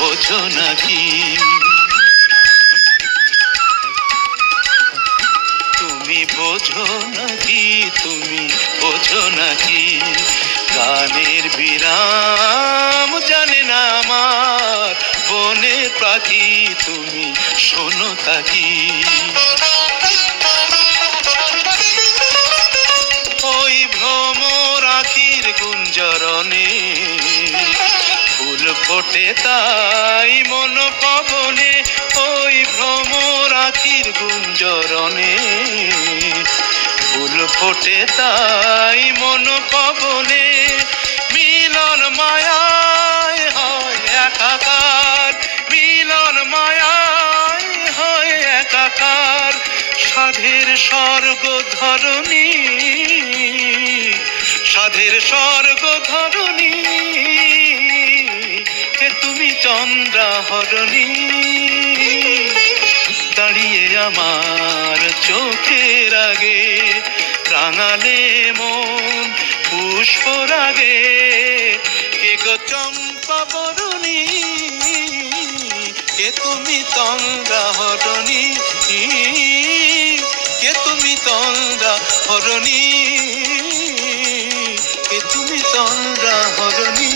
বোঝো নাকি? তুমি বোঝো নাকি? তুমি বোঝো নাকি? গানের বিরাম জানে না আমার বনের পাখি, তুমি শোনো তাকি। ওই ভ্রমর আখির গুঞ্জরণে ফুল ফোটে তাই মন পবনে। ওই ভ্রমর আখির গুঞ্জরণে ফুল ফোটে তাই মন পবনে। মিলন মায়ায় হয় একাকার, মিলন মায়ায় হয় একাকার। সাধের স্বর্গ ধরণী, সাধের স্বর্গ ধরণী, কে তুমি চন্দ্রাহরণী। দাঁড়িয়ে আমার চোখের আগে রাঙালে মন পুষ্পরাগে। কে গো চম্পা বরণী, কে তুমি চন্দ্রাহরণী, কে তুমি চন্দ্রাহরণী, কে তুমি চন্দ্রাহরণী।